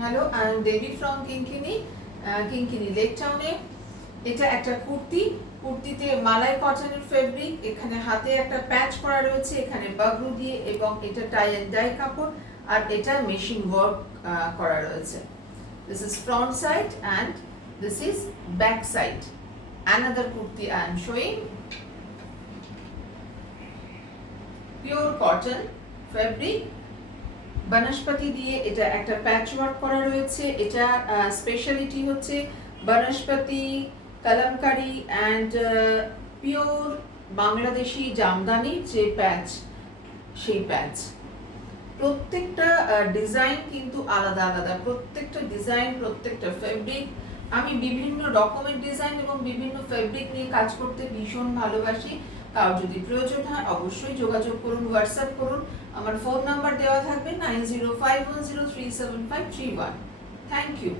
Hello, I am Devi from Kinkini, Kinkini lake টাউনে। এটা একটা কুর্তি, কুর্তিতে মালাই কটনের ফেব্রিক, এখানে হাতে একটা প্যাচ করা রয়েছে, এখানে বাগরু দিয়ে, এবং এটা টাই অ্যান্ড ডাই কাপড়, আর এটা মেশিন ওয়ার্ক করা রয়েছে। This is front side and this is back side. Another kurti I am showing, pure cotton fabric, বনস্পতি দিয়ে এটা একটা প্যাচ ওয়ার্ক করা রয়েছে। এটা স্পেশালিটি হচ্ছে বনস্পতি, কলমকারি অ্যান্ড পিওর বাংলাদেশি জামদানির যে প্যাচ, সেই প্যাচ। প্রত্যেকটা ডিজাইন কিন্তু আলাদা আলাদা, প্রত্যেকটা ডিজাইন, প্রত্যেকটা ফেব্রিক। আমি বিভিন্ন রকমের ডিজাইন এবং বিভিন্ন ফেব্রিক নিয়ে কাজ করতে ভীষণ ভালোবাসি। কারো যদি প্রয়োজন হয় অবশ্যই যোগাযোগ করুন, হোয়াটসঅ্যাপ করুন। আমার ফোন নাম্বার দেওয়া থাকবে 9051037531। Thank you.